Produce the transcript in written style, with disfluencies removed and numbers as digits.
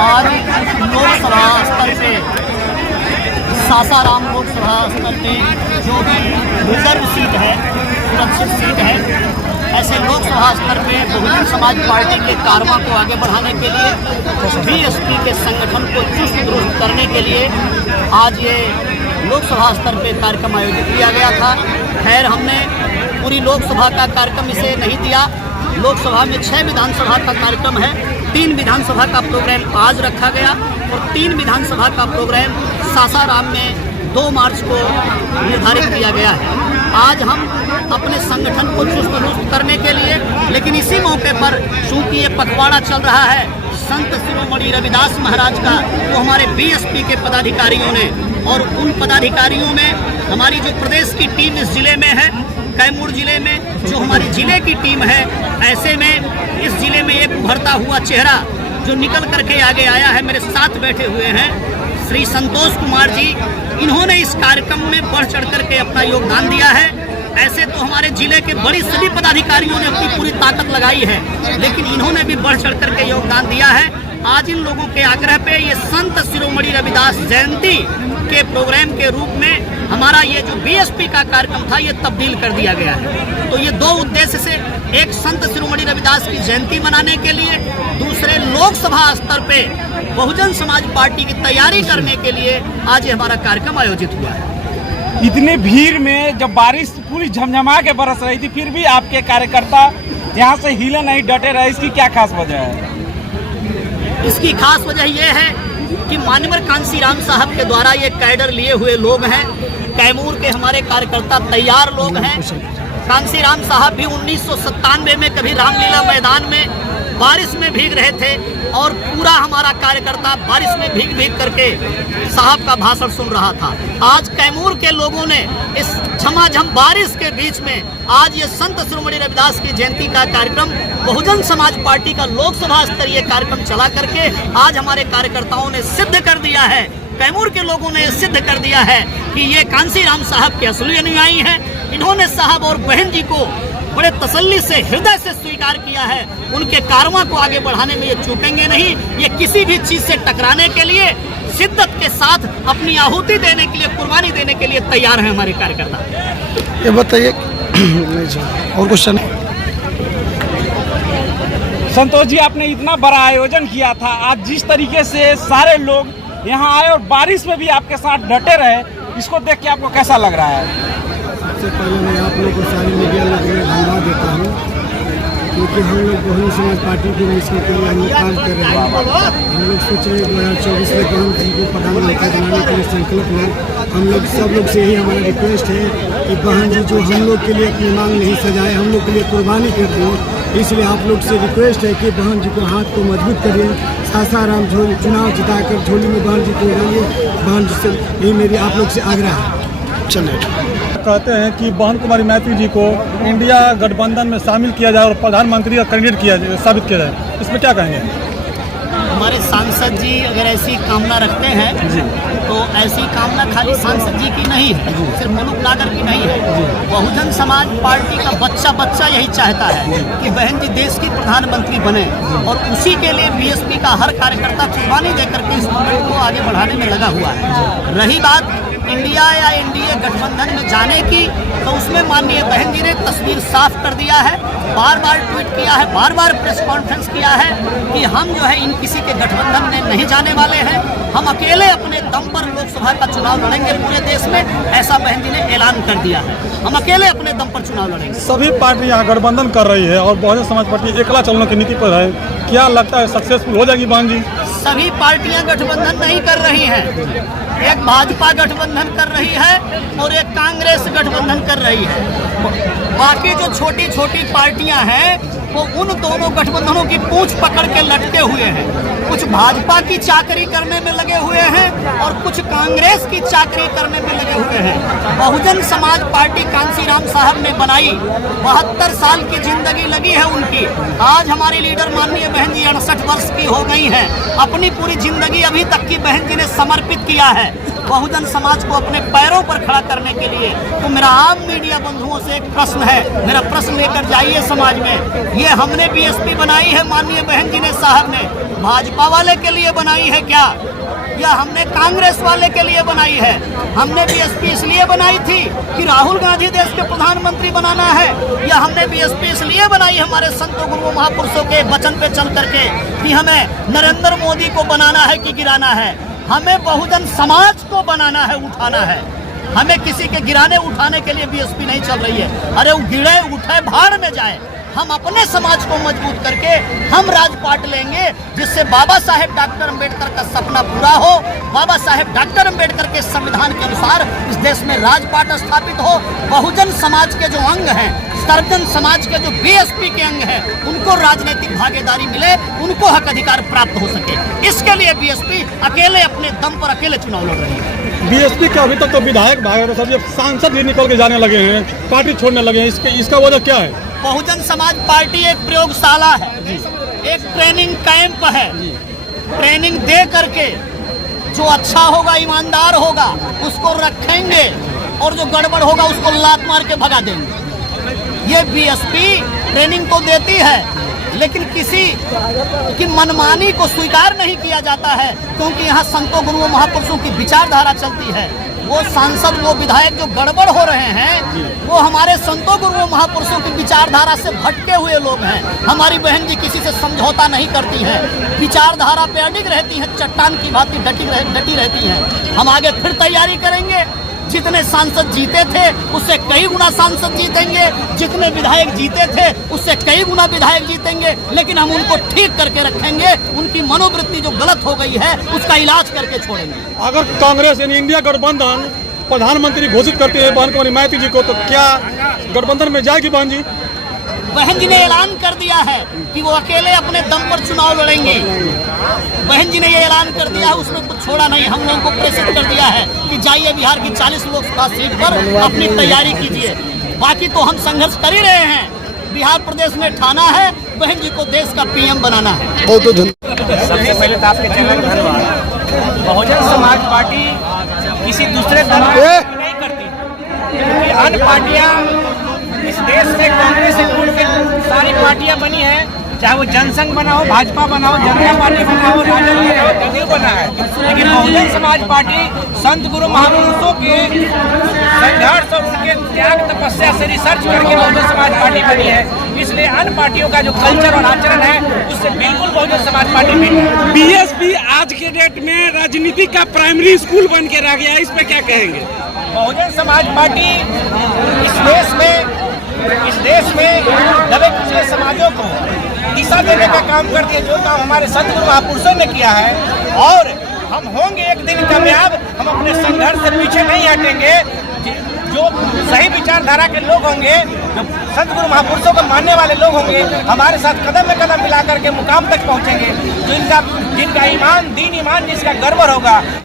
और लोकसभा स्तर पे सासाराम लोकसभा स्तर पे जो भी रिजर्व सीट है, सुरक्षित सीट है, ऐसे लोकसभा स्तर पे बहुजन समाज पार्टी के कारवां को आगे बढ़ाने के लिए, बीएसपी के संगठन को चुस्त दुरुस्त करने के लिए आज ये लोकसभा स्तर पे कार्यक्रम आयोजित किया गया था। खैर, हमने पूरी लोकसभा का कार्यक्रम इसे नहीं दिया। लोकसभा में 6 विधानसभा का कार्यक्रम है, 3 विधानसभा का प्रोग्राम आज रखा गया और 3 विधानसभा का प्रोग्राम सासाराम में 2 मार्च को निर्धारित किया गया है। आज हम अपने संगठन को चुस्त दुरुस्त करने के लिए, लेकिन इसी मौके पर चूंकि ये पखवाड़ा चल रहा है संत शिरोमणि रविदास महाराज का, तो हमारे बीएसपी के पदाधिकारियों ने और उन पदाधिकारियों में हमारी जो प्रदेश की टीम इस जिले में है, कैमूर जिले में जो हमारी जिले की टीम है, ऐसे में इस जिले में एक उभरता हुआ चेहरा जो निकल करके आगे आया है, मेरे साथ बैठे हुए हैं श्री संतोष कुमार जी। इन्होंने इस कार्यक्रम में बढ़ चढ़ करके अपना योगदान दिया है। ऐसे तो हमारे जिले के बड़ी सभी पदाधिकारियों ने अपनी पूरी ताकत लगाई है, लेकिन इन्होंने भी बढ़ चढ़ करके योगदान दिया है। आज इन लोगों के आग्रह पे ये संत शिरोमणि रविदास जयंती के प्रोग्राम के रूप में हमारा ये जो बीएसपी का कार्यक्रम था ये तब्दील कर दिया गया है। तो ये 2 उद्देश्य से, एक संत शिरोमणि रविदास की जयंती मनाने के लिए, दूसरे लोकसभा स्तर पे बहुजन समाज पार्टी की तैयारी करने के लिए आज ये हमारा कार्यक्रम आयोजित हुआ है। इतनी भीड़ में जब बारिश पूरी झमझमा के बरस रही थी, फिर भी आपके कार्यकर्ता यहाँ से हिले नहीं, डटे रहे, इसकी क्या खास वजह है? इसकी खास वजह यह है कि मान्यवर कांसीराम साहब के द्वारा ये कैडर लिए हुए लोग हैं। कैमूर के हमारे कार्यकर्ता तैयार लोग हैं। कांसीराम साहब भी 1997 में कभी रामलीला मैदान में बारिश में भीग रहे थे और पूरा हमारा कार्यकर्ता बारिश में भीग भीग करके साहब का भाषण सुन रहा था। आज कैमूर के लोगों ने इस झमाझम बारिश के बीच में आज ये संत शिरोमणि रविदास की जयंती का कार्यक्रम बहुजन समाज पार्टी का लोकसभा स्तरीय कार्यक्रम चला करके आज हमारे कार्यकर्ताओं ने सिद्ध कर दिया है, कैमूर के लोगों ने सिद्ध कर दिया है कि ये कांसीराम साहब के असली अनुयायी हैं। इन्होंने साहब और बहन जी को बड़े तसल्ली से, हृदय से स्वीकार किया है। उनके कारवां को आगे बढ़ाने में ये चूकेंगे नहीं। ये किसी भी चीज से टकराने के लिए शिद्दत के साथ अपनी आहुति देने के लिए, कुर्बानी देने के लिए तैयार हैं हमारे कार्यकर्ता। ये बताइए और क्वेश्चन। संतोष जी, आपने इतना बड़ा आयोजन किया था, आज जिस तरीके से सारे लोग यहाँ आए और बारिश में भी आपके साथ डटे रहे, इसको देख के आपको कैसा लग रहा है? सबसे पहले मैं आप लोगों को, सारी मीडिया लोगों को धन्यवाद देता हूँ, क्योंकि हम लोग बहुजन समाज पार्टी के मिशन के लिए हम लोग काम कर रहे हैं। हम लोग सोच रहे हैं 2024 में हम जी को प्रधानमंत्री बनाने के लिए संकल्प में। हम लोग सब लोग से यही हमारा रिक्वेस्ट है कि बहन जी जो हम लोग के लिए अपनी मांग नहीं सजाए, हम लोग के लिए कुर्बानी कर दी, इसलिए आप लोग से रिक्वेस्ट है कि बहन जी को हाथ को मजबूत करिए। सासाराम चुनाव जिताकर झोली में बहन जी को डालिए। बहन जी से यही मेरी आप लोग से आग्रह है। चलिए, कहते हैं कि बहन कुमारी मैत्री जी को इंडिया गठबंधन में शामिल किया जाए और प्रधानमंत्री का कैंडिडेट किया जाए, साबित किया जाए, इसमें क्या कहेंगे? हमारे सांसद जी अगर ऐसी कामना रखते हैं तो ऐसी कामना खाली सांसद जी की नहीं है, सिर्फ मुलुक नागर की नहीं है। बहुजन समाज पार्टी का बच्चा बच्चा यही चाहता है कि बहन जी देश की प्रधानमंत्री बने और उसी के लिए बीएसपी का हर कार्यकर्ता कुर्बानी देकर के इस मूवमेंट को आगे बढ़ाने में लगा हुआ है। रही बात इंडिया या एनडीए गठबंधन में जाने की, तो उसमें माननीय बहन जी ने तस्वीर साफ कर दिया है, बार बार ट्वीट किया है, बार बार प्रेस कॉन्फ्रेंस किया है कि हम जो है इन किसी के गठबंधन में नहीं जाने वाले हैं, हम अकेले अपने दम पर लोकसभा का चुनाव लड़ेंगे पूरे देश में, ऐसा बहन जी ने ऐलान कर दिया है। हम अकेले अपने दम पर चुनाव लड़ेंगे। सभी पार्टी यहाँ गठबंधन कर रही है और बहुजन समाज पार्टी एकला चलने की नीति पर है, क्या लगता है सक्सेसफुल हो जाएगी बहन जी? सभी पार्टियां गठबंधन नहीं कर रही हैं। एक भाजपा गठबंधन कर रही है और एक कांग्रेस गठबंधन कर रही है। बाकी जो छोटी छोटी पार्टियां हैं वो उन दोनों गठबंधनों की पूंछ पकड़ के लटके हुए हैं। कुछ भाजपा की चाकरी करने में लगे हुए हैं और कुछ कांग्रेस की चाकरी करने में लगे हुए हैं। बहुजन समाज पार्टी कांसीराम साहब ने बनाई, 72 साल की जिंदगी लगी है उनकी। आज हमारी लीडर माननीय बहन जी 68 वर्ष की हो गई हैं। अपनी पूरी जिंदगी अभी तक की बहन जी ने समर्पित किया है। बहुजन समाज को अपने पैरों पर खड़ा करने के लिए। तो मेरा आम मीडिया बंधुओं से एक प्रश्न है, मेरा प्रश्न लेकर जाइए समाज में। ये हमने बीएसपी बनाई है माननीय बहन जी ने साहब ने भाजपा वाले के लिए बनाई है क्या, या हमने कांग्रेस वाले के लिए बनाई है? हमने बीएसपी इसलिए बनाई थी कि राहुल गांधी देश के प्रधानमंत्री बनाना है, या हमने बीएसपी इसलिए बनाई हमारे संतों गुरुओं महापुरुषों के वचन पे चल करके कि हमें नरेंद्र मोदी को बनाना है कि गिराना है? हमें बहुजन समाज को बनाना है, उठाना है। हमें किसी के गिराने उठाने के लिए बीएसपी नहीं चल रही है। अरे वो गिरे उठे भाड़ में जाए। हम अपने समाज को मजबूत करके हम राजपाट लेंगे, जिससे बाबा साहेब डॉक्टर अंबेडकर का सपना पूरा हो। बाबा साहेब डॉक्टर अंबेडकर के संविधान के अनुसार इस देश में राजपाट स्थापित हो। बहुजन समाज के जो अंग हैं, सर्वजन समाज के जो बीएसपी के अंग हैं, उनको राजनीतिक भागीदारी मिले, उनको हक अधिकार प्राप्त हो सके। इसके लिए बीएसपी अकेले अपने दम पर अकेले चुनाव लड़ रही है। बीएसपी के अभी तक तो विधायक भाग रहे सब, सांसद भी निकल के जाने लगे हैं, पार्टी छोड़ने लगे हैं, इसका वजह क्या है? बहुजन समाज पार्टी एक प्रयोगशाला है, एक ट्रेनिंग कैंप है। ट्रेनिंग दे करके जो अच्छा होगा, ईमानदार होगा, उसको रखेंगे, और जो गड़बड़ होगा उसको लात मार के भगा देंगे। ये बीएसपी ट्रेनिंग तो देती है, लेकिन किसी की मनमानी को स्वीकार नहीं किया जाता है, क्योंकि यहाँ संतों गुरुओं महापुरुषों की विचारधारा चलती है। वो सांसद, वो विधायक जो गड़बड़ हो रहे हैं, वो हमारे संतों गुरुओं महापुरुषों की विचारधारा से भटके हुए लोग हैं। हमारी बहन जी किसी से समझौता नहीं करती हैं, विचारधारा पे अडिग रहती हैं, चट्टान की भांति डटी रहती हैं। हम आगे फिर तैयारी करेंगे। जितने सांसद जीते थे उससे कई गुना सांसद जीतेंगे, जितने विधायक जीते थे उससे कई गुना विधायक जीतेंगे, लेकिन हम उनको ठीक करके रखेंगे। उनकी मनोवृत्ति जो गलत हो गई है उसका इलाज करके छोड़ेंगे। अगर कांग्रेस यानी इंडिया गठबंधन प्रधानमंत्री घोषित करती है बहन कुमारी मैती जी को, तो क्या गठबंधन में जाएगी बहन जी? बहन जी ने ऐलान कर दिया है कि वो अकेले अपने दम पर चुनाव लड़ेंगे। बहन जी ने ये ऐलान कर दिया है, उसने कुछ छोड़ा नहीं। हम लोगों को प्रेषित कर दिया है कि जाइए बिहार की 40 लोकसभा सीट पर अपनी तैयारी कीजिए। बाकी तो हम संघर्ष कर ही रहे हैं। बिहार प्रदेश में ठाना है, बहन जी को देश का पीएम बनाना है। बहुत बहुत धन्यवाद। सबसे पहले तो आपके चैनल का धन्यवाद। बहुजन समाज पार्टी किसी दूसरे दल को नहीं करती, क्योंकि अन्य पार्टियां इस देश में कांग्रेस से जुड़ के सारी पार्टियां बनी हैं, चाहे वो जनसंघ बना हो, भाजपा बना हो, जनता पार्टी बना हो, राजद बना हो, जदयू बना है। लेकिन बहुजन समाज पार्टी संत गुरु महापुरुषों के संघर्ष और उनके त्याग तपस्या से रिसर्च करके बहुजन समाज पार्टी बनी है। इसलिए अन्य पार्टियों का जो कल्चर और आचरण है उससे बिल्कुल बहुजन समाज पार्टी भिन्न है। बीएसपी आज के डेट में राजनीति का प्राइमरी स्कूल बन के रह गया, इस पे क्या कहेंगे? बहुजन समाज पार्टी इस देश में दबे कुचले समाजों को दिशा देने का काम करती है, जो काम हमारे संत गुरु महापुरुषों ने किया है। और हम होंगे एक दिन कामयाब। हम अपने संघर्ष से पीछे नहीं हटेंगे। जो सही विचारधारा के लोग होंगे, जो संत गुरु महापुरुषों को मानने वाले लोग होंगे, हमारे साथ कदम में कदम मिला करके मुकाम तक पहुंचेंगे। जिनका ईमान, दीन ईमान जिसका गड़बड़ होगा,